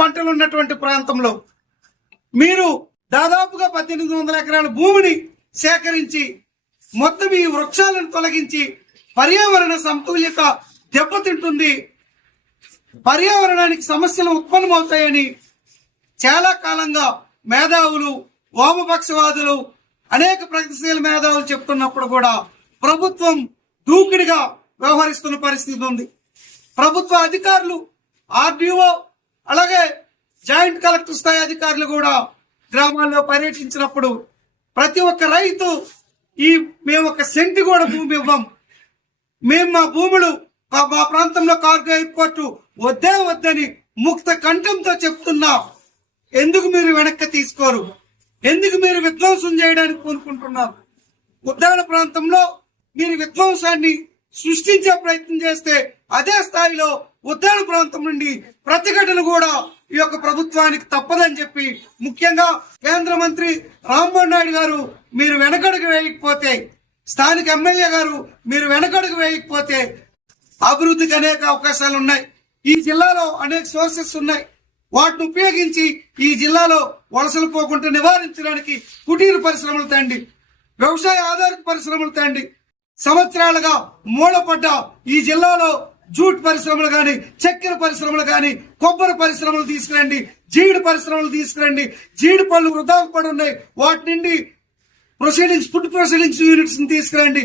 పంటలు ఉన్నటువంటి ప్రాంతంలో మీరు దాదాపుగా పద్దెనిమిది వందల ఎకరాల భూమిని సేకరించి మొత్తం ఈ వృక్షాలను తొలగించి పర్యావరణ సమతుల్యత దెబ్బతింటుంది. పర్యావరణానికి సమస్యలు ఉత్పన్నమవుతాయని చాలా కాలంగా మేధావులు వామపక్షవాదులు అనేక ప్రగతిశీల మేధావులు చెప్తున్నప్పుడు కూడా ప్రభుత్వం దూకుడిగా వ్యవహరిస్తున్న పరిస్థితి ఉంది. ప్రభుత్వ అధికారులు ఆర్డీఓ అలాగే జాయింట్ కలెక్టర్ స్థాయి అధికారులు కూడా గ్రామాల్లో పర్యటించినప్పుడు ప్రతి ఒక్క రైతు ఈ మేము ఒక సెంటి కూడా భూమి ఇవ్వం. మేము మా భూములు మా ప్రాంతంలో కార్గో ఎయిర్పోర్టు వద్దే వద్దని ముక్త కంఠంతో చెప్తున్నా. ఎందుకు మీరు వెనక్కి తీసుకోరు? ఎందుకు మీరు విధ్వంసం చేయడానికి కోరుకుంటున్నారు ఉద్యాన ప్రాంతంలో మీరు విధ్వంసాన్ని సృష్టించే ప్రయత్నం చేస్తే అదే స్థాయిలో ఉత్తరాయణ ప్రాంతం నుండి ప్రతిఘటన కూడా ఈ యొక్క ప్రభుత్వానికి తప్పదని చెప్పి ముఖ్యంగా కేంద్ర మంత్రి రామ్మోహన్ నాయుడు గారు మీరు వెనకడుగు వేయకపోతే స్థానిక ఎమ్మెల్యే గారు మీరు వెనకడుగు వేయకపోతే అభివృద్ధికి అనేక అవకాశాలు ఉన్నాయి. ఈ జిల్లాలో అనేక సోర్సెస్ ఉన్నాయి. వాటిని ఉపయోగించి ఈ జిల్లాలో వలసలు పోకుండా నివారించడానికి కుటీర పరిశ్రమలు తండి వ్యవసాయ ఆధారిత పరిశ్రమలు తండి సంవత్సరాలుగా మూలపడ్డ ఈ జిల్లాలో జూట్ పరిశ్రమలు కానీ చక్కెర పరిశ్రమలు కానీ కొబ్బరి పరిశ్రమలు తీసుకురండి జీడి పరిశ్రమలు తీసుకురండి జీడి పళ్ళు వృధాకు పడి ఉన్నాయి వాటి నుండి ప్రొసీడింగ్స్ ఫుడ్ ప్రొసీడింగ్స్ యూనిట్స్ తీసుకురండి.